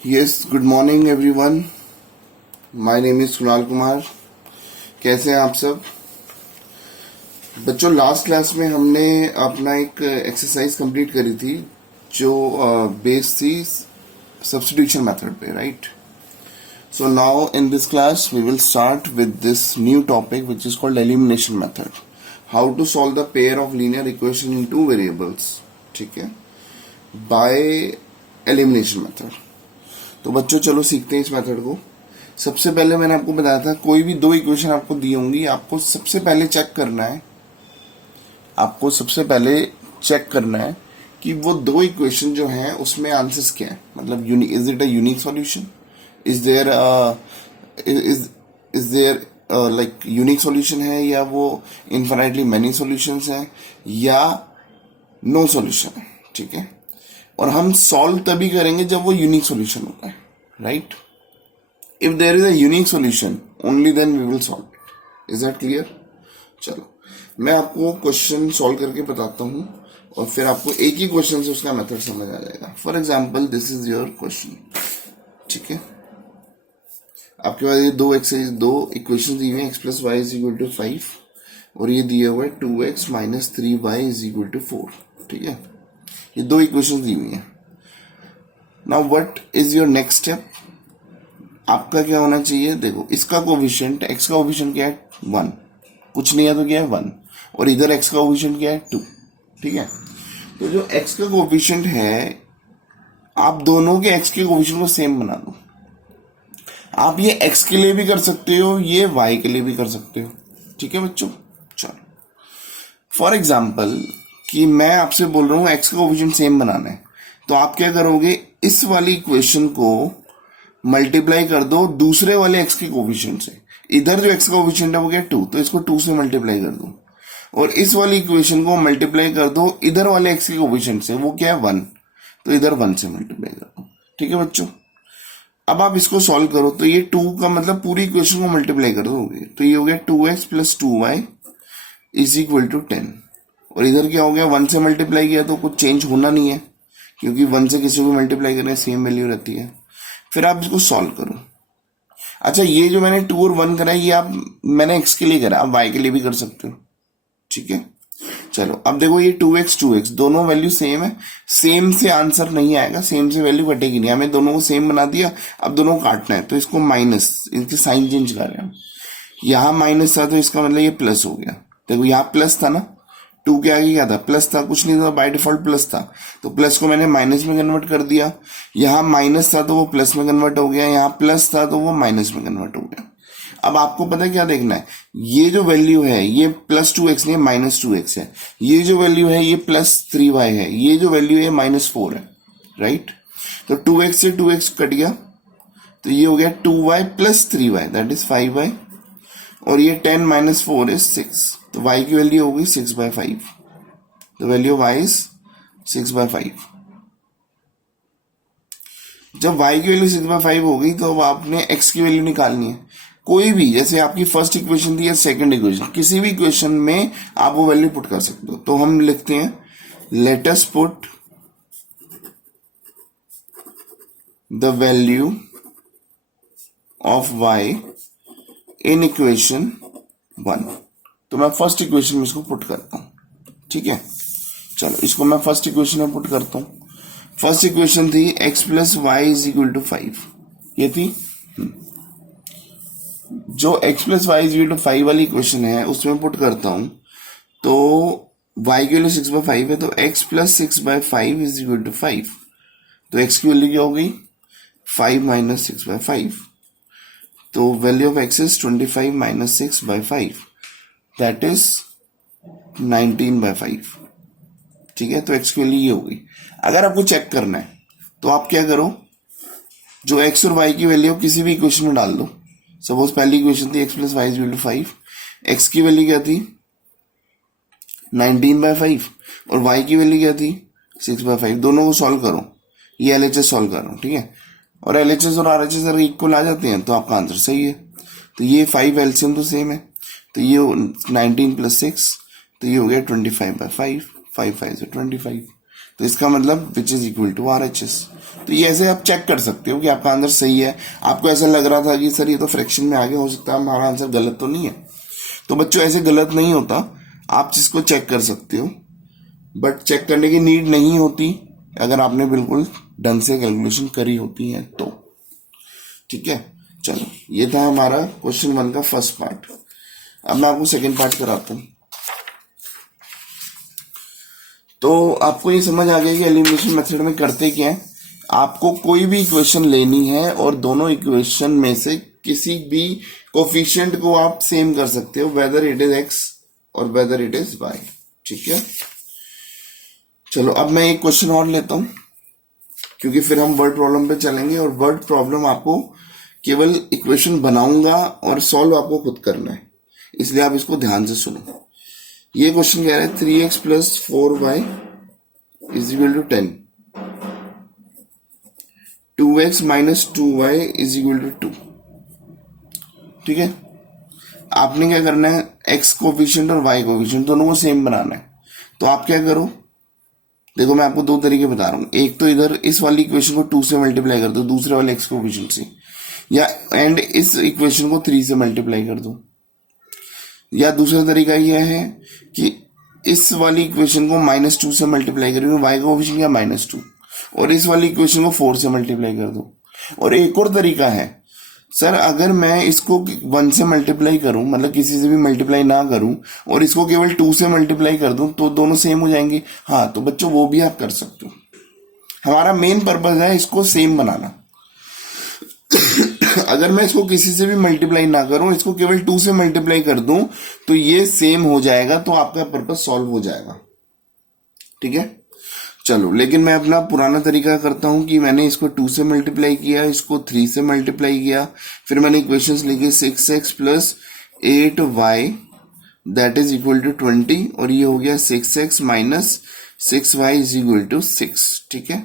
Yes, good morning everyone. My name is Kunal Kumar. कैसे हैं आप सब बच्चों? लास्ट क्लास में हमने अपना एक एक्सरसाइज कंप्लीट करी थी जो बेस थी सब्स्टिट्यूशन मेथड पे, right? So now in this class we will start with this new topic which is called elimination method. How to solve the pair of linear equation in two variables, ठीक है, by elimination method. तो बच्चों चलो सीखते हैं इस method को. सबसे पहले मैंने आपको बताया था कोई भी दो इक्वेशन आपको दी होंगी, आपको सबसे पहले चेक करना है कि वो दो इक्वेशन जो हैं उसमें आंसर्स क्या है. मतलब is it a unique solution, is there like unique solution है, या वो इनफाइनाइटली मेनी सॉल्यूशंस हैं, या नो सॉल्यूशन है. ठीक है, और हम सॉल्व तभी करेंगे जब वो यूनिक सॉल्यूशन होता है, right? If there is a unique solution only then we will solve it. Is that clear? चलो मैं आपको क्वेश्चन सॉल्व करके बताता हूं और फिर आपको एक ही क्वेश्चन से उसका मेथड समझ आ जाएगा. For example this is your question. ठीक है, आपके पास ये दो इक्वेशन दी हुई है. X plus y is equal to 5 और ये दिया हुआ है 2x minus 3y is equal to 4. ठीक है, ये दो इक्वेशन दी हुई हैं. Now what is your next step? आपका क्या होना चाहिए? देखो इसका कोएफिशिएंट, x का कोएफिशिएंट क्या है? 1. कुछ नहीं है तो क्या है? 1. और इधर x का कोएफिशिएंट क्या है? 2. ठीक है, तो जो x का कोएफिशिएंट है, आप दोनों के x के कोएफिशिएंट को सेम बना दो. आप ये x के लिए भी कर सकते हो, ये y के लिए भी कर सकते हो. ठीक है बच्चों, चलो फॉर एग्जाम्पल कि मैं आपसे बोल रहा हूं x का कोएफिशिएंट सेम बनाना है, तो आप क्या करोगे? इस वाली इक्वेशन को मल्टीप्लाई कर दो दूसरे वाले x के कोएफिशिएंट से. इधर जो x का कोएफिशिएंट है वो क्या? 2, तो इसको 2 से मल्टीप्लाई कर दो. और इस वाली इक्वेशन को मल्टीप्लाई कर दो इधर वाले x के कोएफिशिएंट से, वो क्या है? 1, तो इधर 1 से मल्टीप्लाई कर दो. ठीक है बच्चों, अब आप इसको सॉल्व करो तो ये 2 का मतलब पूरी इक्वेशन को मल्टीप्लाई कर दोगे तो ये हो गया 2x plus 2y is equal to 10. और इधर क्या हो गया? 1 से मल्टीप्लाई किया तो कुछ चेंज होना नहीं है, क्योंकि 1 से किसी को मल्टीप्लाई करने सेम वैल्यू रहती है. फिर आप इसको सॉल्व करो. अच्छा, ये जो मैंने 2 और 1 करा ये मैंने x के लिए करा, आप y के लिए भी कर सकते हो. ठीक है, चलो अब देखो ये 2x दोनों वैल्यू सेम है. सेम से आंसर नहीं आएगा, सेम से वैल्यू कटेगी नहीं. हमें दोनों को सेम बना दिया, अब दोनों काटना है तो इसको माइनस, इनके साइन चेंज कर रहे हैं. यहां माइनस था तो इसका मतलब ये प्लस हो गया. देखो यहाँ प्लस था ना, 2 के आगे क्या था? प्लस था, कुछ नहीं था, बाय डिफॉल्ट प्लस था, तो प्लस को मैंने माइनस में कन्वर्ट कर दिया. यहाँ माइनस था तो वो प्लस में कन्वर्ट हो गया, यहाँ प्लस था तो वो माइनस में कन्वर्ट हो गया. अब आपको पता है क्या देखना है? ये जो वैल्यू है ये प्लस 2x नहीं, माइनस 2x है. ये जो वैल्यू है ये प्लस 3y है. ये जो वैल्यू है माइनस 4 है, राइट? तो 2x से 2x कट गया तो ये हो गया 2y plus 3y that is 5y. और ये 10 माइनस 4 इज 6, तो y की वैल्यू होगी 6/5. The value of y is 6/5. जब y की वैल्यू 6/5 हो गई तो अब आपने x की वैल्यू निकालनी है. कोई भी, जैसे आपकी फर्स्ट इक्वेशन थी या सेकंड इक्वेशन, किसी भी इक्वेशन में आप वो वैल्यू पुट कर सकते हो. तो हम लिखते हैं let us put the value of y in equation 1. तो मैं फर्स्ट इक्वेशन में इसको पुट करता हूं. ठीक है, चलो इसको मैं फर्स्ट इक्वेशन में पुट करता हूं. फर्स्ट इक्वेशन थी x plus y is equal to 5. ये थी जो x plus y is equal to 5 वाली इक्वेशन है उसमें पुट करता हूं तो y की वैल्यू 6/5 है, तो x plus 6/5 is equal to 5. तो x की वैल्यू क्या हो गई? 5 माइनस 6/5. तो value of x is 25 minus 6/5 that is 19/5. ठीक है, तो x की वैल्यू ये होगी. अगर आपको चेक करना है तो आप क्या करो, जो x और y की वैल्यू किसी भी इक्वेशन में डाल दो. सपोज पहली इक्वेशन थी x plus y is equal to 5, x की वैल्यू क्या थी? 19/5 और y की वैल्यू क्या थी? 6/5. दोनों को सॉल्व करो, ये LHS सॉल्व कर रहा हूं. ठीक है, और LHS और RHS अगर इक्वल आ जाते हैं तो आपका आंसर सही है. तो ये 5 एलसीएम तो सेम है, तो ये 19 प्लस 6, तो ये हो गया 25/5. 5 5 से 25. तो इसका मतलब which is equal to RHS। तो ये ऐसे आप चेक कर सकते हो कि आपका आंसर सही है। आपको ऐसा लग रहा था कि सर ये तो फ्रैक्शन में आगे हो सकता है, हमारा आंसर गलत तो नहीं है। तो बच्चों ऐसे गलत नहीं होता, आप जिसको चेक कर सकते हो, बट चेक करने की नीड नहीं होती अगर आपने बिल्कुल ढंग से कैलकुलेशन करी होती है तो। ठीक है, चलो ये था हमारा क्वेश्चन 1 का फर्स्ट पार्ट। अब मैं आपको सेकेंड पार्ट कराता हूं। तो आपको ये समझ आ गया कि एलिमिनेशन मेथड में करते क्या है। आपको कोई भी इक्वेशन लेनी है और दोनों इक्वेशन में से किसी भी कोफिशिएंट को आप सेम कर सकते हो, वेदर इट इज x और वेदर इट इज y। ठीक है, चलो अब मैं एक क्वेश्चन और लेता हूं, क्योंकि फिर हम वर्ड प्रॉब्लम पे चलेंगे और वर्ड प्रॉब्लम आपको केवल इक्वेशन बनाऊंगा और सॉल्व आपको खुद करना है, इसलिए आप इसको ध्यान से सुनो। ये क्वेश्चन कह रहा है 3x plus 4y is equal to 10, 2x minus 2y is equal to 2। ठीक है, आपने क्या करना है, x कोफिशिएंट और y कोफिशिएंट दोनों को सेम बनाना है। तो आप क्या करो, देखो मैं आपको दो तरीके बता रहा हूं। एक तो इधर इस वाली इक्वेशन को 2 से मल्टीप्लाई कर दो दूसरे वाले x कोफिशिएंट से, या एंड इस इक्वेशन को 3 से मल्टीप्लाई कर दो। या दूसरा तरीका यह है कि इस वाली इक्वेशन को -2 से मल्टीप्लाई करेंगे, y का कोफिशिएंट क्या -2, और इस वाली इक्वेशन को 4 से मल्टीप्लाई कर दो। और एक और तरीका है, सर अगर मैं इसको 1 से मल्टीप्लाई करूं, मतलब किसी से भी मल्टीप्लाई ना करूं, और इसको केवल 2 से मल्टीप्लाई कर दूं तो दोनों सेम हो जाएंगे। हाँ, तो बच्चों वो भी आप कर सकते हो। हमारा मेन पर्पज है इसको सेम बनाना। अगर मैं इसको किसी से भी मल्टीप्लाई ना करूं, इसको केवल 2 से मल्टीप्लाई कर दूं तो ये सेम हो जाएगा, तो आपका पर्पज सॉल्व हो जाएगा। ठीक है, चलो लेकिन मैं अपना पुराना तरीका करता हूं कि मैंने इसको 2 से मल्टीप्लाई किया, इसको 3 से मल्टीप्लाई किया, फिर मैंने इक्वेशंस लिखी 6x plus 8y that is equal to 20, और ये हो गया 6x minus 6y is equal to 6। ठीक है,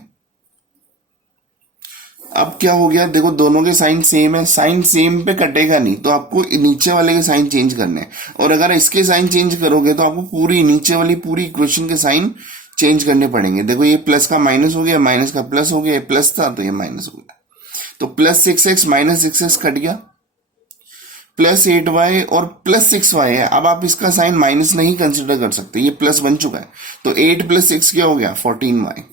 अब क्या हो गया, देखो दोनों के साइन सेम है, साइन सेम पे कटेगा नहीं, तो आपको नीचे वाले के साइन चेंज करने हैं। और अगर इसके साइन चेंज करोगे तो आपको पूरी नीचे वाली पूरी इक्वेशन के साइन चेंज करने पड़ेंगे। देखो ये प्लस का माइनस हो गया, माइनस का प्लस हो गया, प्लस था तो ये माइनस हो गया, तो plus 6x minus 6x cut गया, प्लस 8y और प्लस 6y है। अब आप इसका साइन माइनस नहीं कंसिडर कर सकते, ये प्लस बन चुका है, तो 8 प्लस 6 क्या हो गया 14y,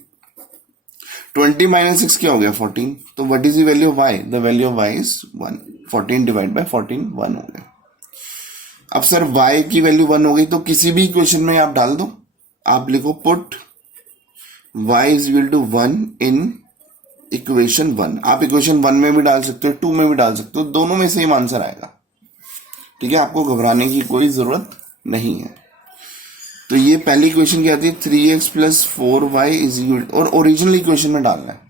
20 माइनस 6 क्या हो गया 14। तो what is the value of y, the value of y is 1, 14 divide by 14 1 हो गया। अब सर y की वैल्यू 1 हो गई, तो किसी भी इक्वेशन में आप डाल दो, आप लिखो put y is equal to 1 in equation 1। आप इक्वेशन 1 में भी डाल सकते हो, 2 में भी डाल सकते हो, दोनों में सेम आंसर आएगा। ठीक है, आपको घबराने की कोई जरूरत नहीं है। तो ये पहली इक्वेशन क्या आती है 3x plus 4y is equal, और ओरिजिनल इक्वेशन में डालना है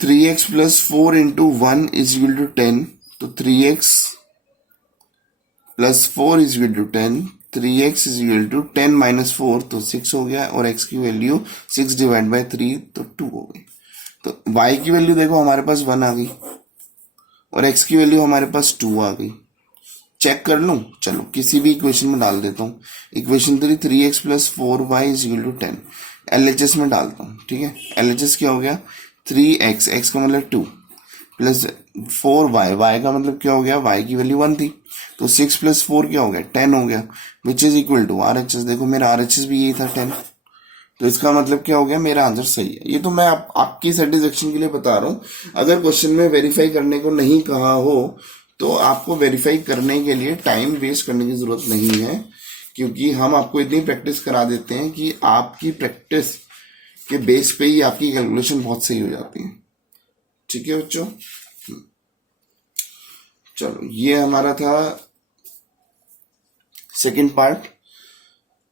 3x plus 4 into 1 is equal to 10, तो 3x plus 4 is equal to 10, 3x is equal to 10 minus 4 तो 6 हो गया, और x की वैल्यू 6 डिवाइड बाय 3 तो 2 हो गई। तो y की वैल्यू देखो हमारे पास 1 आ गई, और x की वैल्यू हमारे पास 2 आ गई। चेक कर लूं, चलो किसी भी इक्वेशन में डाल देता हूँ। Equation 3x plus 4y is equal to 10, LHS में डालता हूँ। ठीक है, LHS क्या हो गया 3x, x का मतलब 2 प्लस 4y, y का मतलब क्या हो गया, y की वैल्यू 1 थी, तो 6 प्लस 4 क्या हो गया 10 हो गया, which is equal to RHS। देखो मेरा RHS भी यही था 10, तो इसका मतलब क्या हो गया, मेरा आंसर सही है। ये तो मैं आपकी सेटिस्फेक्शन के लिए बता रहा हूँ। अगर क्वेश्चन में वेरीफाई करने को नहीं कहा हो तो आपको वेरीफाई करने के लिए टाइम वेस्ट करने की जरूरत नहीं है, क्योंकि हम आपको इतनी प्रैक्टिस करा देते हैं कि आपकी प्रैक्टिस के बेस पे ही आपकी कैलकुलेशन बहुत सही हो जाती है। ठीक है बच्चों, चलो ये हमारा था सेकंड पार्ट।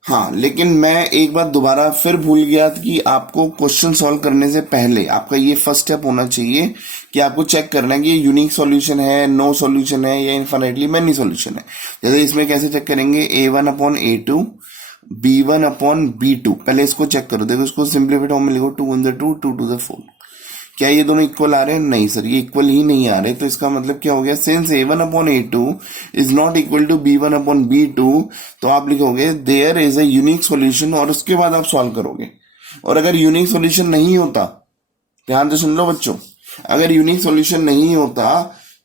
हाँ, लेकिन मैं एक बात दोबारा फिर भूल गया कि आपको क्वेश्चन सॉल्व करने से पहले आपका ये फर्स्ट स्टेप होना चाहिए कि आपको चेक करना है कि ये यूनिक सॉल्यूशन है, नो सॉल्यूशन है, या इनफाइनाइटली मैनी सॉल्यूशन है। जैसे इसमें कैसे चेक करेंगे, a1 upon a2 b1 upon b2। पहले इसको चेक करो, देखो इसको सिंप्लीफाइड फॉर्म में लिखो 2 × 2 2 × 4। क्या ये दोनों इक्वल आ रहे हैं? नहीं सर, ये इक्वल ही नहीं आ रहे। तो इसका मतलब क्या हो गया, since a1/a2 is not equal to b1/b2, तो आप लिखोगे there is a unique solution, और उसके बाद आप सॉल्व करोगे। और अगर यूनिक सॉल्यूशन नहीं होता, ध्यान से सुन लो बच्चों, अगर यूनिक सॉल्यूशन नहीं होता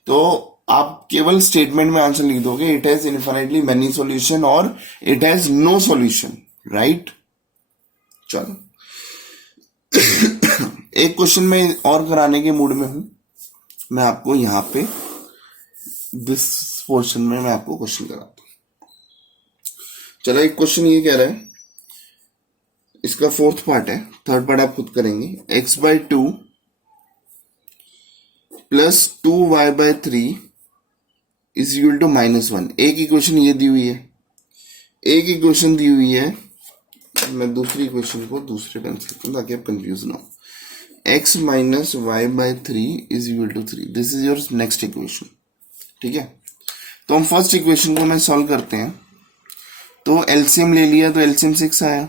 तो आप केवल स्टेटमेंट में आंसर लिख दोगे it has infinitely many solution और it has no solution, right. चलो एक क्वेश्चन में और कराने के मूड में हूं, मैं आपको यहां पे दिस पोर्शन में मैं आपको क्वेश्चन कराता हूं। चलो एक क्वेश्चन ये कह रहा है, इसका फोर्थ पार्ट है, थर्ड पार्ट आप खुद करेंगे। x/2 plus 2y/3 is equal to -1। एक इक्वेशन ये दी हुई है, एक इक्वेशन दी हुई है, मैं दूसरी इक्वेशन को दूसरे पेन से लिखता हूं ताकि आप कंफ्यूज ना हो। x minus y by 3 is equal to 3, this is your next equation, ठीक है। तो हम फर्स्ट इक्वेशन को मैं सॉल्व करते हैं। तो एलसीएम ले लिया, तो एलसीएम 6 आया।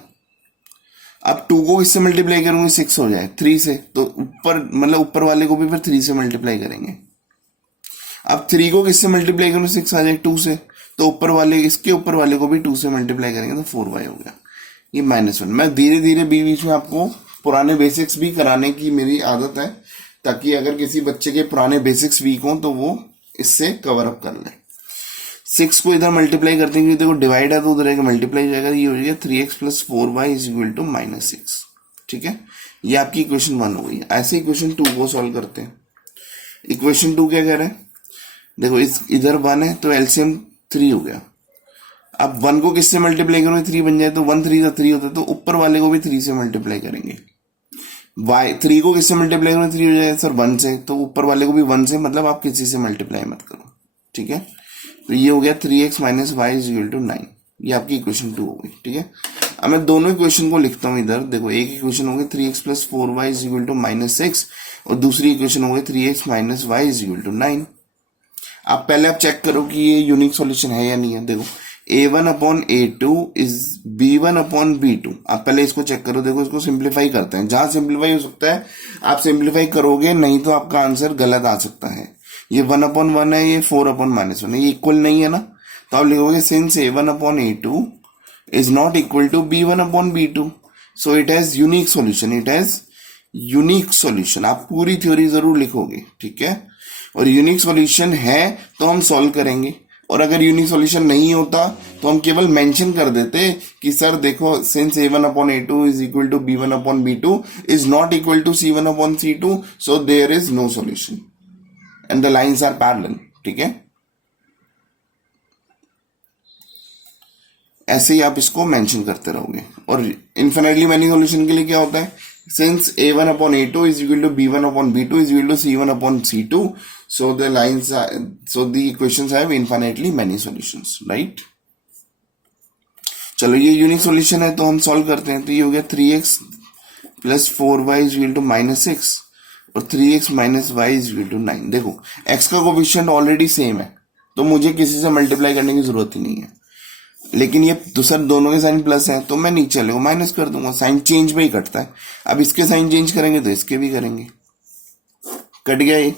अब 2 को किससे मल्टीप्लाई करूंगे, 6 हो जाए 3 से, तो ऊपर मतलब ऊपर वाले को भी फिर 3 से मल्टीप्लाई करेंगे। अब 3 को किससे मल्टीप्लाई करूंगे, 6 आ जाए 2 से, तो ऊपर वाले इसके ऊपर वाले को भी 2 से मल्टीप्लाई करेंगे तो 4y हो गया। ये -1। मैं धीरे धीरे बीच में आपको पुराने बेसिक्स भी कराने की मेरी आदत है, ताकि अगर किसी बच्चे के पुराने बेसिक्स वीक हों तो वो इससे कवर अप कर ले। 6 को इधर मल्टीप्लाई करते हैं, देखो डिवाइड है तो उधर मल्टीप्लाई जाएगा, ये हो जाएगा 3x plus 4y is equal to -6, ठीक है। ये आपकी इक्वेशन 1 हो गई। ऐसे इक्वेशन 2 को सॉल्व करते हैं। इक्वेशन 2 क्या कह रहे हैं, देखो इस इधर 1 है तो एलसीएम 3 हो गया। अब 1 को किससे मल्टीप्लाई करोगे, 3 बन जाए, तो 1 3 3 होता है, तो ऊपर वाले को भी 3 से मल्टीप्लाई करेंगे। y 3 को किससे मल्टीप्लाई करोगे, 3 हो जाएगा सर 1 से, तो ऊपर वाले को भी 1 से, मतलब आप किसी से मल्टीप्लाई मत करो, ठीक है। तो ये हो गया 3x minus y is equal to 9, ये आपकी इक्वेशन 2 हो गई, ठीक है। अब मैं दोनों इक्वेशन को लिखता हूं इधर। देखो एक इक्वेशन हो गई 3x plus 4y is equal to -6, और दूसरी इक्वेशन हो गई 3x minus y is equal to 9। अब पहले आप चेक करो कि ये यूनिक सॉल्यूशन है या नहीं है। देखो a1/a2 इज b1/b2। आप पहले इसको चेक करो। देखो इसको सिंप्लीफाई करते हैं, जहां सिंप्लीफाई हो सकता है आप सिंप्लीफाई करोगे, नहीं तो आपका आंसर गलत आ सकता है। ये 1/1 है, ये 4/-1 है, ये इक्वल नहीं है ना, तो आप लिखोगे since a1/a2 is not equal to b1/b2, so it has unique solution, it has unique solution. आप पूरी थ्योरी जरूर लिखोगे, ठीक है। और यूनिक सॉल्यूशन है तो हम सॉल्व करेंगे, और अगर यूनिक सॉल्यूशन नहीं होता तो हम केवल मेंशन कर देते कि सर देखो since a1/a2 is equal to b1/b2 is not equal to c1/c2, so there is no solution and the lines are parallel, ठीक है। ऐसे ही आप इसको मेंशन करते रहोगे। और इनफिनिटली मेनी सॉल्यूशन के लिए क्या होता है, since a1/a2 is equal to b1/b2 is equal to c1/c2, so the lines are, so the equations have infinitely many solutions, right। चलो ये यूनिक सॉल्यूशन है तो हम सॉल्व करते हैं। तो ये हो गया 3x plus 4y is equal to -6 और 3x minus y is equal to 9। देखो x का कोफिशिएंट ऑलरेडी सेम है, तो मुझे किसी से मल्टीप्लाई करने की जरूरत ही नहीं है। लेकिन ये दूसरा दोनों के साइन प्लस है, तो मैं नीचे चलेगा माइनस कर दूंगा, साइन चेंज में ही कटता है। अब इसके साइन चेंज करेंगे तो इसके भी करेंगे, कट गया ये।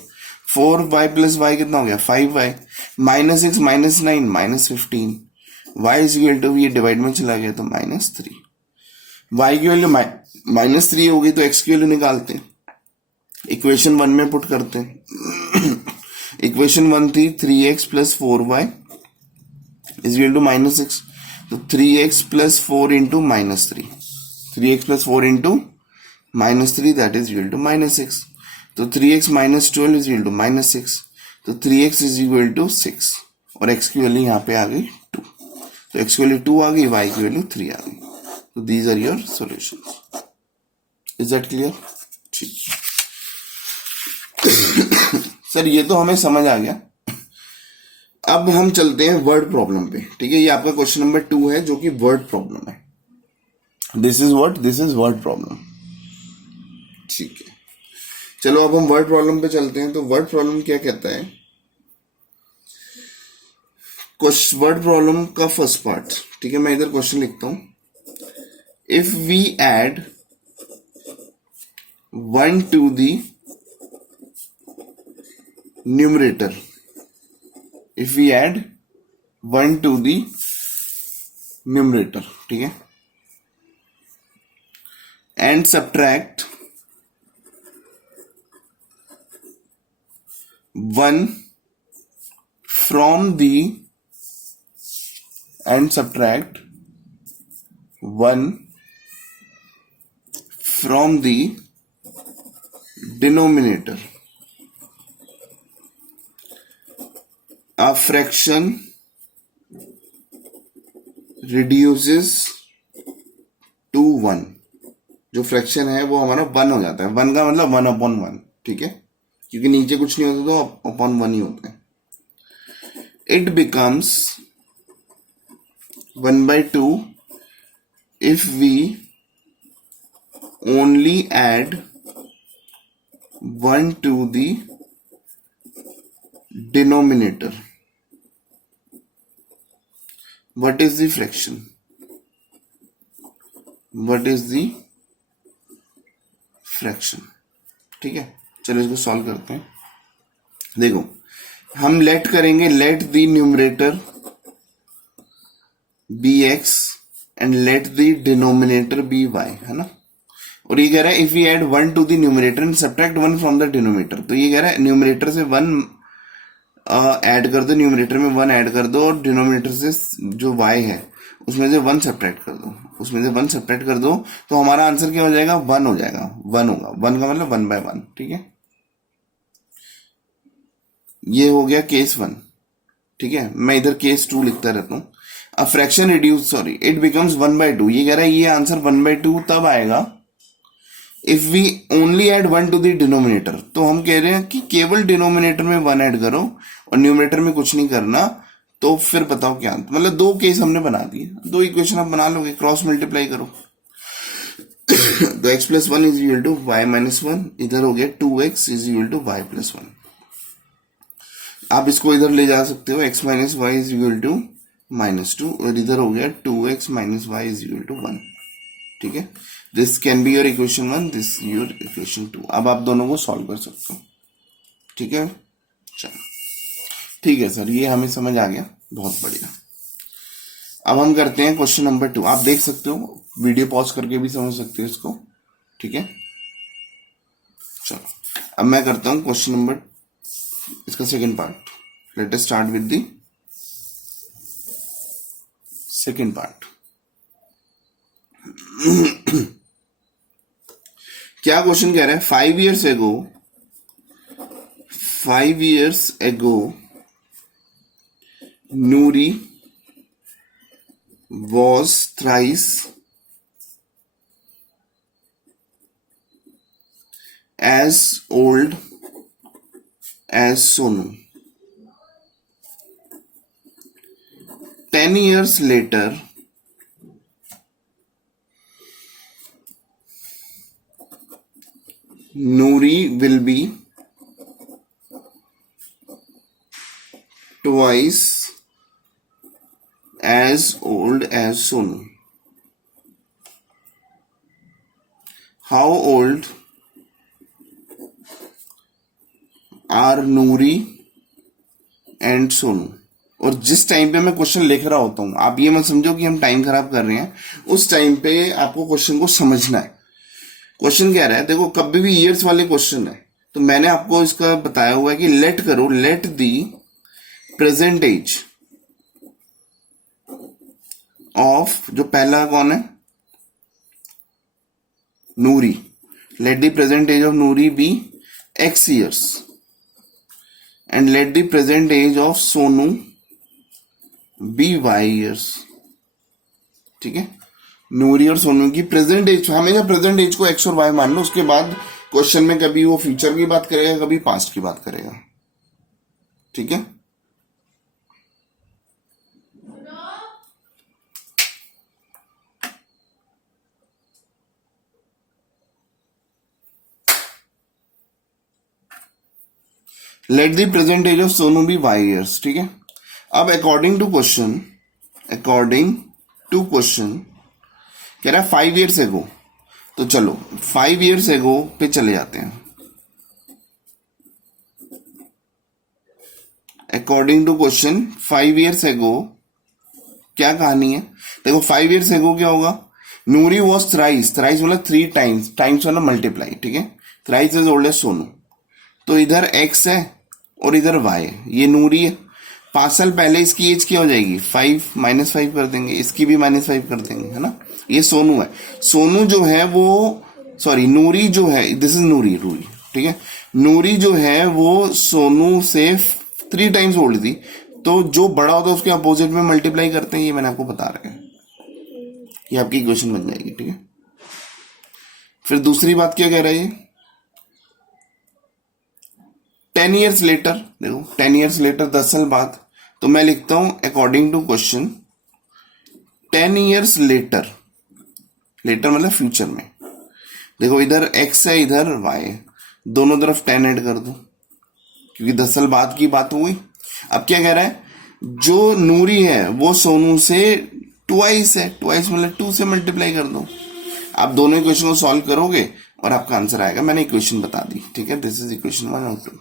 4y प्लस वाई कितना हो गया, 5y, -6 -9 -15, y is equal to, ये डिवाइड में चला गया तो -3। y की वैल्यू -3 हो गई तो x की वैल्यू निकालते हैं, इक्वेशन 1 में पुट करते हैं। इक्वेशन 1 थी 3x plus 4y is equal to -6, तो 3x plus 4 into -3, 3x plus 4 into -3 that is equal to -6, तो 3x minus 12 is equal to -6, तो 3x इज इक्वल टू 6, और x की वैल्यू यहाँ पे आ गई 2, तो x की वैल्यू 2 आ गई, y की वैल्यू 3 आ गई। तो these are your solutions. Is that clear? ठीक सर ये तो हमें समझ आ गया। अब हम चलते हैं वर्ड प्रॉब्लम पे, ठीक है। ये आपका क्वेश्चन नंबर 2 है जो कि वर्ड प्रॉब्लम है। This is what, this is word problem, ठीक है। चलो अब हम वर्ड प्रॉब्लम पे चलते हैं। तो वर्ड प्रॉब्लम क्या कहता है, वर्ड प्रॉब्लम का फर्स्ट पार्ट, ठीक है। मैं इधर क्वेश्चन लिखता हूं, if we add 1 to the numerator, if we add 1 to the numerator, ठीक है, and subtract 1 from the and subtract 1 from the denominator. A fraction reduces to 1. जो फ्रैक्शन है वो हमारा 1 हो जाता है. 1 का मतलब 1/1, ठीक है, क्योंकि नीचे कुछ नहीं होता तो अपॉन 1 ही होता है. It becomes 1/2 if we only add 1 to the denominator. What is the fraction? What is the fraction? ठीक है, चलो इसको सॉल्व करते हैं. देखो, हम लेट करेंगे, let the numerator be x and let the denominator be y, है ना. और ये कह रहा है if you add 1 to the numerator and subtract 1 from the denominator. तो ये कह रहा है न्यूमरेटर से 1 ऐड कर दो, न्यूमरेटर में 1 ऐड कर दो, और डिनोमिनेटर से जो y है उसमें से 1 सब्ट्रैक्ट कर दो, उसमें से 1 सब्ट्रैक्ट कर दो, तो हमारा आंसर क्या हो जाएगा? 1 हो जाएगा. 1 होगा, 1 का मतलब 1/1, ठीक है. ये हो गया केस 1, ठीक है. मैं इधर केस 2 लिखता रहता हूं. A fraction reduce, sorry, it becomes 1/2. ये कह रहा है ये आंसर 1/2 तब आएगा if we only add 1 to the denominator. तो हम कह रहे हैं कि केवल डिनोमिनेटर में 1 ऐड करो और न्यूमरेटर में कुछ नहीं करना. तो फिर बताओ क्या, मतलब 2 केस हमने बना दिए. 2 इक्वेशन आप बना लोगे, क्रॉस मल्टीप्लाई करो. तो x+1 is equal to y-1, इधर हो गया 2x is equal to y+1. आप इसको इधर ले जा सकते हो, x minus y is equal to -2, और इधर हो गया 2x minus y is equal to 1, ठीक है. This can be your equation 1, this your equation 2. अब आप दोनों को सॉल्व कर सकते हो, ठीक है. चलो ठीक है सर, ये हमें समझ आ गया, बहुत बढ़िया. अब हम करते हैं क्वेश्चन नंबर 2. आप देख सकते हो, वीडियो पॉज करके भी समझ सकते हो इसको, ठीक है. चलो अब मैं करता हूं क्वेश्चन नंबर, इसका second part. Let us start with the second part. क्या क्वेश्चन कह रहा है? 5 years ago Nuri was thrice as old as Sonu. 10 years later, Nuri will be twice as old as Sonu. How old are Nuri and Sonu? और जिस time पे मैं question लिख रहा होता हूं, आप ये मत समझो कि हम टाइम खराब कर रहे हैं. उस टाइम पे आपको क्वेश्चन को समझना है. क्वेश्चन कह रहा है, देखो कभी भी ईयर्स वाले क्वेश्चन है तो मैंने आपको इसका बताया हुआ है कि लेट करो, let the present age of, जो पहला कौन है? Noori. Let the present age of Noori be x years and let the present age of Sonu be y years. ठीक है, नूरी और सोनू की प्रेजेंट एज, हमेशा प्रेजेंट एज को x और y मान लो. उसके बाद क्वेश्चन में कभी वो फ्यूचर की बात करेगा, कभी पास्ट की बात करेगा, ठीक है. Let the present age of Sonu be y years, ठीक है. अब अकॉर्डिंग टू क्वेश्चन कह रहा है 5 years ago. तो चलो 5 years ago पे चले जाते हैं. अकॉर्डिंग टू क्वेश्चन 5 years एगो, क्या कहानी है? देखो 5 years एगो क्या होगा? नूरी वॉज थ्राइस, थ्राइस मतलब 3 times, टाइम्स मतलब मल्टीप्लाई, ठीक है। Thrice is old age Sonu. तो इधर x है और इधर y है, ये नूरी है। 5 साल पहले इसकी एज क्या हो जाएगी? 5 -5 कर देंगे, इसकी भी -5 कर देंगे, है ना। ये सोनू है। सोनू जो है वो, सॉरी नूरी जो है, दिस इज नूरी, रूरी, ठीक है। नूरी जो है वो सोनू से 3 times ओल्ड थी, तो जो बड़ा होता है उसके अपोजिट में मल्टीप्लाई करते हैं, ये मैंने आपको बता रहा है। ये आपकी इक्वेशन बन जाएगी, ठीक है। फिर दूसरी बात क्या कह रहा है ये? 10 years लेटर, देखो 10 years लेटर, 10 साल बाद, तो मैं लिखता हूं according to question 10 years later, later मतलब फ्यूचर में। देखो इधर x है, इधर y है, दोनों तरफ 10 ऐड कर दो, क्योंकि 10 साल बाद की बात हुई। अब क्या कह रहा है? जो नूरी है वो सोनू से ट्वाइस है, ट्वाइस मतलब 2 से मल्टीप्लाई कर दो। आप दोनों इक्वेशन को सॉल्व करोगे और आपका आंसर आएगा। मैंने इक्वेशन बता दी, ठीक है। दिस इज इक्वेशन 1 और 2।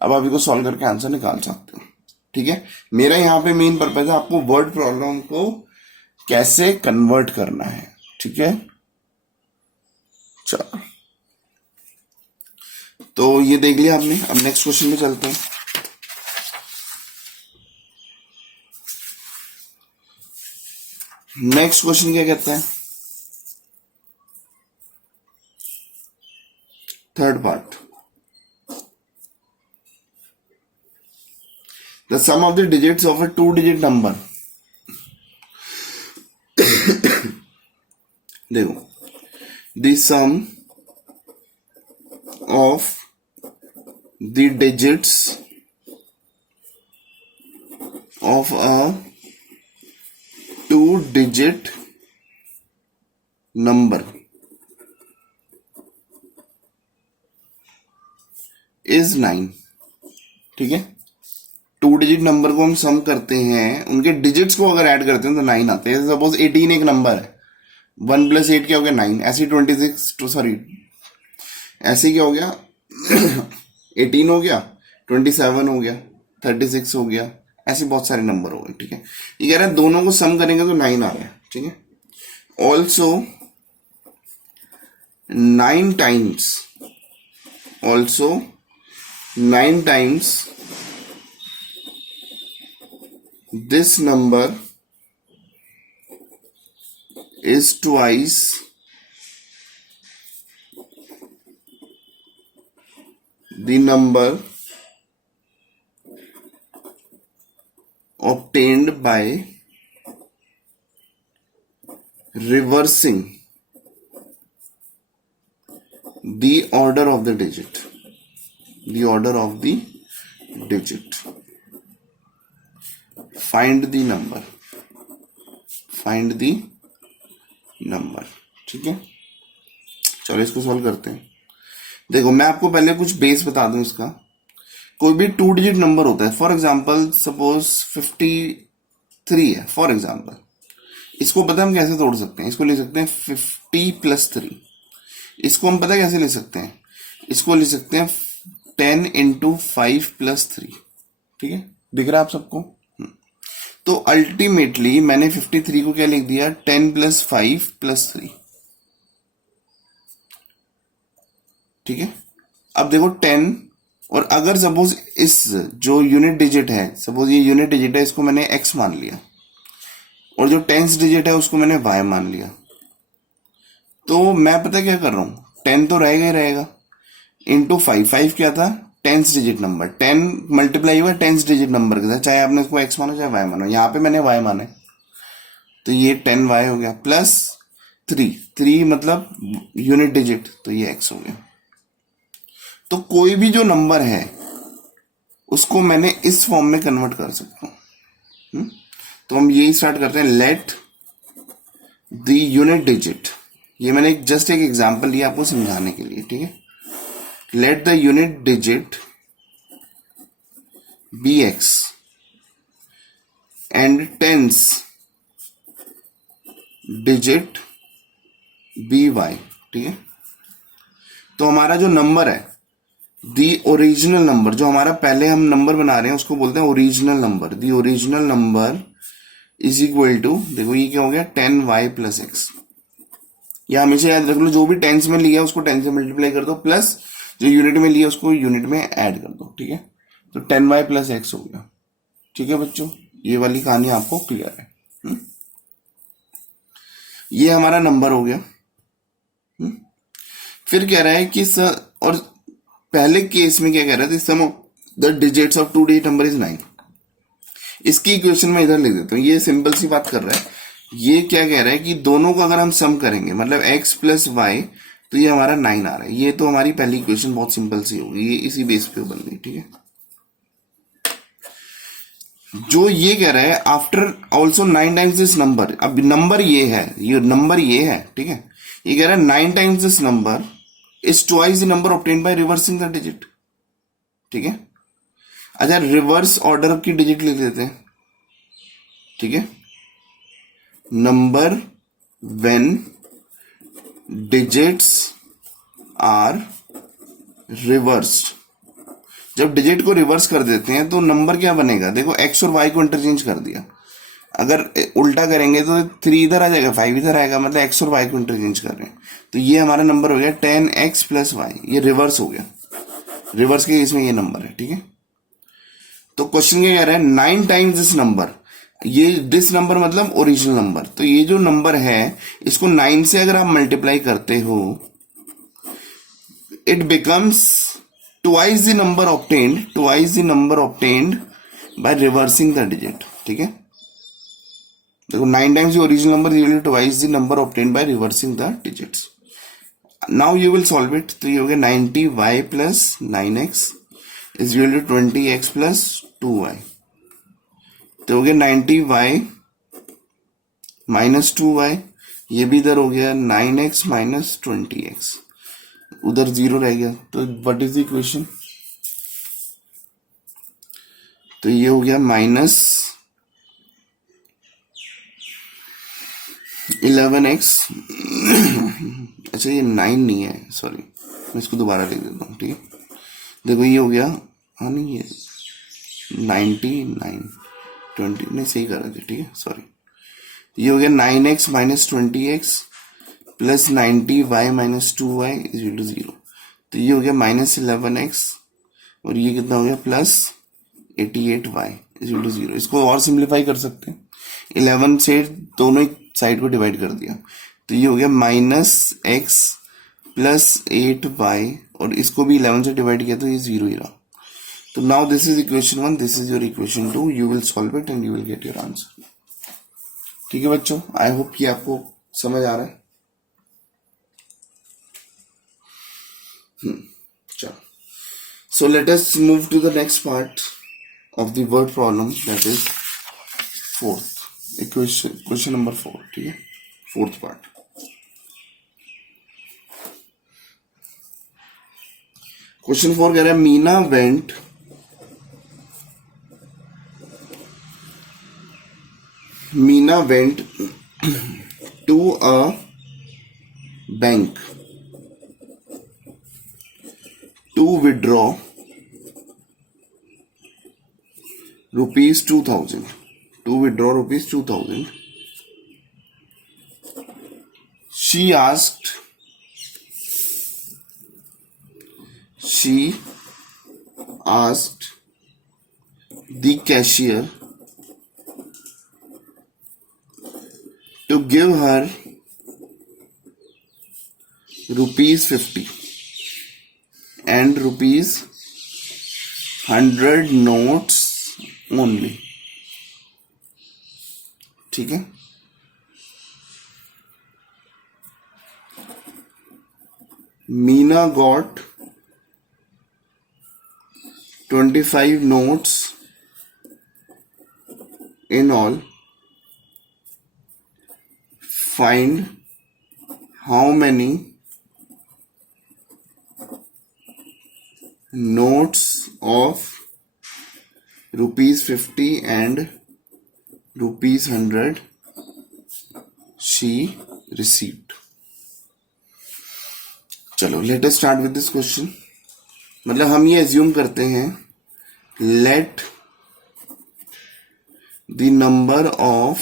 अब आप इसको सॉल्व करके आंसर निकाल सकते हो, ठीक है। मेरा यहाँ पे मेन पर्पज है आपको वर्ड प्रॉब्लम को कैसे कन्वर्ट करना है, ठीक है। चलो, तो ये देख लिया आपने। अब नेक्स्ट क्वेश्चन में चलते हैं। नेक्स्ट क्वेश्चन क्या कहता है? Third part, the sum of the digits of a 2-digit number. देखो, the sum of the digits of a 2-digit number is 9, ठीक है। 2-digit नंबर को हम सम करते हैं, उनके डिजिट्स को अगर ऐड करते हैं तो 9 आते हैं। सपोज 18 एक नंबर है, 1 + 8 क्या हो गया? 9। ऐसे 26, सॉरी ऐसे क्या हो गया? 18 हो गया, 27 हो गया, 36 हो गया, ऐसे बहुत सारे नंबर हो गए, ठीक है। ये कह रहा है दोनों को सम करेंगे तो 9 आ गया, ठीक है। Also 9 times, also 9 times this number is twice the number obtained by reversing the order of the digit, the order of the digit. Find the number, find the number, ठीक है। चलो इसको सॉल्व करते हैं। देखो मैं आपको पहले कुछ बेस बता दूं इसका। कोई भी 2-digit नंबर होता है, फॉर एग्जाम्पल सपोज 53 है, फॉर एग्जाम्पल। इसको पता है हम कैसे तोड़ सकते हैं? इसको ले सकते हैं 50 + 3। इसको हम पता है कैसे ले सकते हैं? इसको ले सकते हैं 10 × 5 + 3, ठीक है। दिख रहा है आप सबको? तो अल्टीमेटली मैंने 53 को क्या लिख दिया? 10 + 5 + 3, ठीक है। अब देखो 10, और अगर सपोज इस जो यूनिट डिजिट है, सपोज ये यूनिट डिजिट है, इसको मैंने x मान लिया, और जो 10th डिजिट है उसको मैंने y मान लिया, तो मैं पता क्या कर रहा हूं? 10 तो रहेगा ही रहेगा, इंटू 5। 5 क्या था? 10th digit number. 10 मल्टीप्लाई हुआ 10th डिजिट नंबर के साथ, चाहे आपने इसको x मानो चाहे y मानो। यहां पे मैंने y माना है, तो ये 10y हो गया, प्लस 3, 3 मतलब यूनिट डिजिट, तो ये x हो गया। तो कोई भी जो नंबर है उसको मैंने इस फॉर्म में कन्वर्ट कर सकता हूं। तो हम यही स्टार्ट करते हैं, लेट द यूनिट डिजिट। ये मैंने जस्ट एक एग्जांपल लिया आपको समझाने के लिए, ठीक है। Let the unit digit be x and tens digit be y, ठीक है। तो हमारा जो नंबर है दी ओरिजिनल नंबर, जो हमारा पहले हम नंबर बना रहे हैं उसको बोलते हैं original number. The original number is equal to, देखो ये क्या हो गया, 10y+x। या हमेशा याद रख लो, जो भी टेंस में लिया उसको 10 से मल्टीप्लाई कर दो, प्लस जो यूनिट में लिया उसको यूनिट में ऐड कर दो, ठीक है। तो 10y+x हो गया, ठीक है बच्चों, ये वाली कहानी आपको क्लियर है। ये हमारा नंबर हो गया। फिर कह रहा है कि और पहले केस में क्या कह रहा था, sum of the digits of two digit number is 9। इसकी इक्वेशन में इधर लिख देता हूं, ये सिंपल सी बात कर रहा है। ये क्या कह रहा है कि दोनों का अगर हम सम करेंगे, मतलब x+y, तो ये हमारा 9 आ रहा है। ये तो हमारी पहली इक्वेशन बहुत सिंपल सी होगी, ये इसी बेस पे बन गई, ठीक है। जो ये कह रहा है after also 9 times this number, अब नंबर ये है, ये नंबर ये है, ठीक है। ये कह रहा है 9 times this number is twice the number obtained by reversing the digit, ठीक है। अच्छा, रिवर्स ऑर्डर की डिजिट लिख देते हैं, ठीक है। Number when digits are reversed, जब डिजिट को रिवर्स कर देते हैं तो नंबर क्या बनेगा, देखो x और y को इंटरचेंज कर दिया, अगर उल्टा करेंगे तो 3 इधर आ जाएगा, 5 इधर आएगा, मतलब x और y को इंटरचेंज कर रहे हैं। तो ये हमारा नंबर हो गया 10x+y, ये रिवर्स हो गया, रिवर्स के केस में ये नंबर है, ठीक है। तो क्वेश्चन क्या कह रहा है, 9 टाइम्स दिस नंबर, ये दिस नंबर मतलब ओरिजिनल नंबर, तो ये जो नंबर है इसको 9 से अगर आप मल्टीप्लाई करते हो, it becomes twice the number obtained, twice the number obtained by reversing the digit, ठीक है। देखो 9 times the original number equal to twice the number obtained by reversing the digits. Now you will solve it, तो ये हो गया 90y+9x is equal to 20x+2y। तो हो गया 90y -2y, ये भी इधर हो गया 9x - 20x, उधर 0 रह गया। तो व्हाट इज द इक्वेशन, तो ये हो गया -11x। अच्छा ये 9 नहीं है, सॉरी, मैं इसको दोबारा लिख देता हूँ, ठीक है। देखो ये हो गया, हाँ नहीं ये 99 20 नहीं, सही कर रहे थे, ठीक है, सॉरी। ये हो गया 9x - 20x plus 90y - 2y is equal to 0। तो ये हो गया -11x और ये कितना हो गया +88y इज इक्वल टू 0। इसको और सिंप्लीफाई कर सकते हैं, 11 से दोनों साइड को डिवाइड कर दिया, तो ये हो गया -x + 8y, और इसको भी 11 से डिवाइड किया तो ये 0 ही रहा। तो now this is equation 1, this is your equation 2, you will solve it and you will get your answer, ठीक है बच्चों। आई होप कि आपको समझ आ रहा है। चलो, so let us move to the next part of the word problem, that is fourth equation, question number 4, ठीक है, fourth part। क्वेश्चन 4 कह रहा है Meena went to a bank to withdraw ₹2,000, to withdraw ₹2,000. She asked the cashier to give her ₹50 and ₹100 notes only, ठीक है। Meena got 25 notes in all. Find how many notes of ₹50 and ₹100 she received. चलो, let us start with this question. मतलब हम ये assume करते हैं, let the number of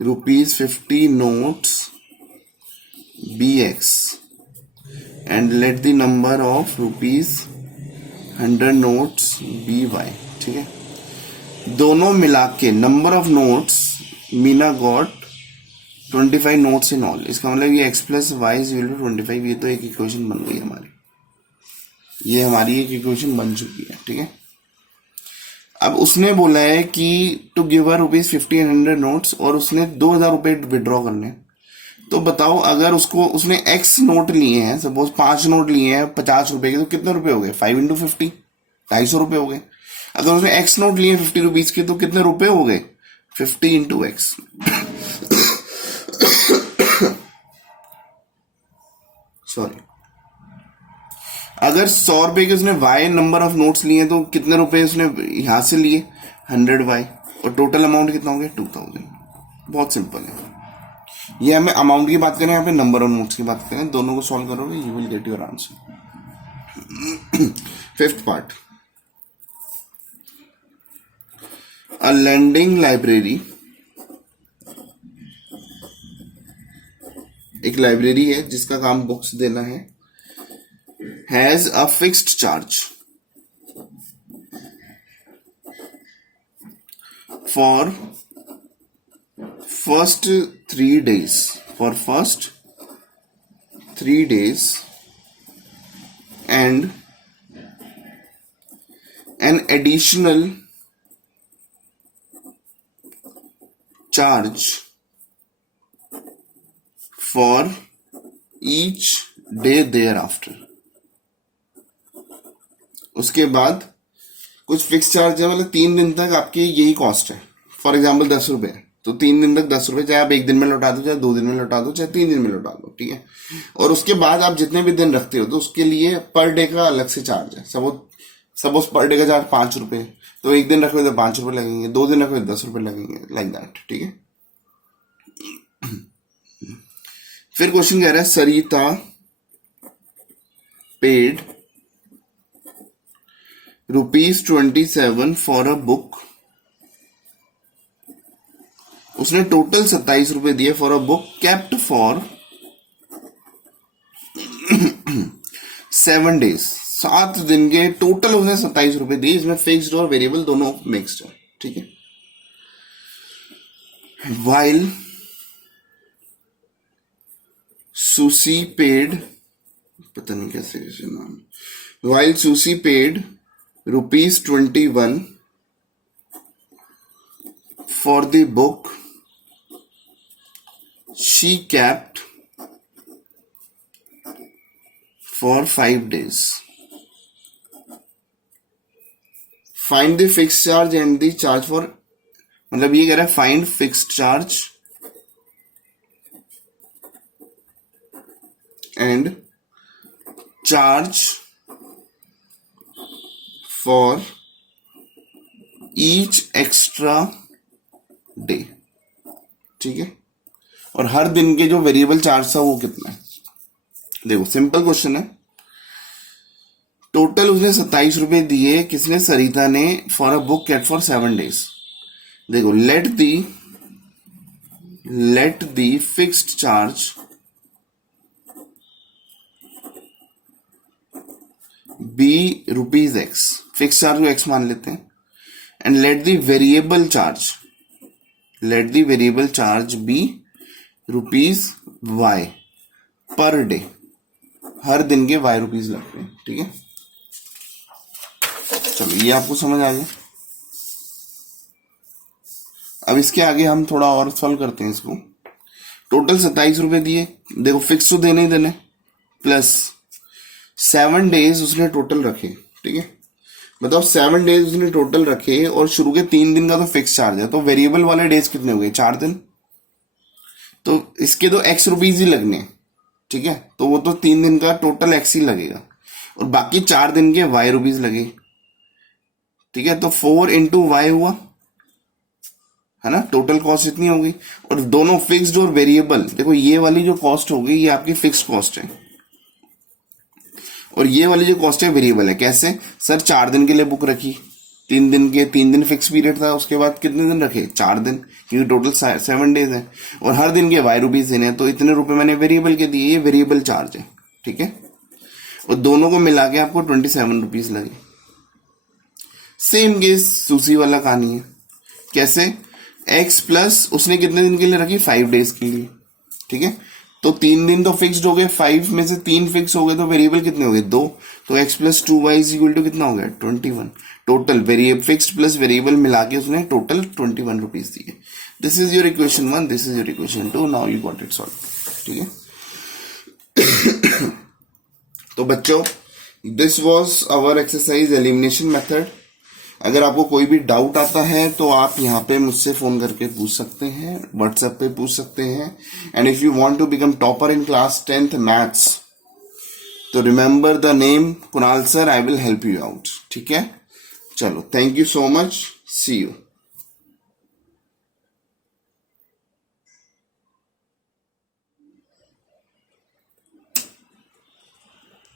₹50 notes be x and let the number of ₹100 notes be y. ठीक है, दोनों मिला के number of notes, Meena got 25 notes in all. इसका मतलब ये x plus y is equal to 25। ये तो एक इक्वेशन बन गई हमारी, ये हमारी एक इक्वेशन बन चुकी है। ठीक है, अब उसने बोला है कि टू गिव हर ₹1500 नोट्स और उसने 2000 रुपए विड्रॉ करने हैं। तो बताओ, अगर उसको उसने x नोट लिए हैं, सपोज 5 नोट लिए हैं 50 रुपए के, तो कितने रुपए हो गए? 5 इंटू 50, 250 रुपए हो गए। अगर उसने x नोट लिए 50 रुपीज के, तो कितने रुपए हो गए? 50 इंटू एक्स। सॉरी, अगर 100 रुपए के उसने y नंबर ऑफ नोट्स लिए तो कितने रुपए उसने यहां से लिए? 100y, और टोटल अमाउंट कितना हो गया? 2000। बहुत सिंपल है। ये हमें अमाउंट की बात करें, यहाँ पे नंबर ऑफ नोट्स की बात करें, दोनों को सॉल्व करोगे you will get your answer. Fifth part, a lending library, एक लाइब्रेरी है जिसका काम बुक्स देना है, has a fixed charge for first 3 days, फॉर first 3 days and an additional charge for each day thereafter। उसके बाद कुछ फिक्स चार्ज है, मतलब 3 दिन तक आपकी यही कॉस्ट है। फॉर एग्जाम्पल 10 रुपए, तो 3 दिन तक 10 रुपए, चाहे आप 1 दिन में लौटा दो, चाहे 2 दिन में लौटा दो, चाहे 3 दिन में लौटा दो। ठीक है, और उसके बाद आप जितने भी दिन रखते हो तो उसके लिए पर डे का अलग से चार्ज है। सपोज पर डे का चार्ज 5 रुपए, तो 1 दिन रखोगे तो 5 रुपए लगेंगे, 2 दिन रखोगे तो 10 रुपए लगेंगे, लाइक दैट। ठीक है, फिर क्वेश्चन कह रहा है सरिता पेड ₹27 फॉर अ बुक। उसने टोटल 27 रुपए दिए for a book kept for 7 days, 7 दिन के टोटल उसने 27 रुपए दिए। इसमें फिक्स्ड और वेरिएबल दोनों मिक्स्ड है। ठीक है, वाइल सुसी पेड, पता नहीं कैसे नाम, वाइल सुसी paid ₹21 for the book she kept for 5 days। Find the fixed charge and the charge for, मतलब ये कह रहा है find fixed charge and charge for each extra day. ठीक है, और हर दिन के जो वेरिएबल चार्ज था वो कितना है? देखो सिंपल क्वेश्चन है। टोटल उसने 27 रुपए दिए, किसने? सरिता ने, for a book kept for 7 days। देखो let the fixed charge be ₹x, fix charge को x मान लेते हैं, and let the variable charge be ₹y per day. हर दिन के y रुपीज लगते हैं। ठीक है, चलो ये आपको समझ आ गया। अब इसके आगे हम थोड़ा और सॉल्व करते हैं इसको। टोटल 27 रुपए दिए, देखो फिक्स तो देने ही देने, प्लस 7 days उसने टोटल रखे। ठीक है, मतलब 7 days उसने टोटल रखे और शुरू के 3 दिन का तो फिक्स चार्ज है, तो वेरिएबल वाले डेज कितने हो गए? 4 दिन, तो इसके तो x रुपीज ही लगने। ठीक है, तो वो तो 3 दिन का टोटल x ही लगेगा और बाकी 4 दिन के y रुपीज लगे। ठीक है, तो 4 इंटू वाई हुआ, है ना, टोटल कॉस्ट इतनी होगी। और दोनों फिक्स्ड और वेरिएबल, देखो ये वाली जो कॉस्ट होगी ये आपकी फिक्स्ड कॉस्ट है, और ये वाली जो कॉस्ट है वेरिएबल है। कैसे सर? 4 दिन के लिए बुक रखी, 3 दिन फिक्स पीरियड था, उसके बाद कितने दिन रखे? 4 दिन, क्योंकि टोटल 7 डेज है और हर दिन के वाई रुपीज देने हैं, तो इतने रुपए मैंने वेरिएबल के दिए, ये वेरिएबल चार्ज है, ठीक है। और दोनों को मिला के आपको 27 रुपीज लगे। सेम केस सूसी वाला कहानी है। कैसे? एक्स प्लस उसने कितने दिन के लिए रखी? 5 डेज के लिए, ठीक है। तो 3 दिन तो फिक्स्ड हो गए, 5 में से 3 फिक्स हो गए, तो वेरिएबल कितने हो गए? 2। तो x plus 2y is equal to कितना हो गया? 21। Total variable fixed plus variable मिला के उसने टोटल 21 रुपीज दिए। This is your equation 1, this is your equation 2। Now you got it solve, ठीक है। तो बच्चों, this was our exercise elimination method. अगर आपको कोई भी डाउट आता है तो आप यहाँ पे मुझसे फोन करके पूछ सकते हैं, व्हाट्सएप पे पूछ सकते हैं। And if you want to become topper in class 10th maths, तो remember the name Kunal sir, I will help you out, ठीक है। चलो, thank you so much, see you.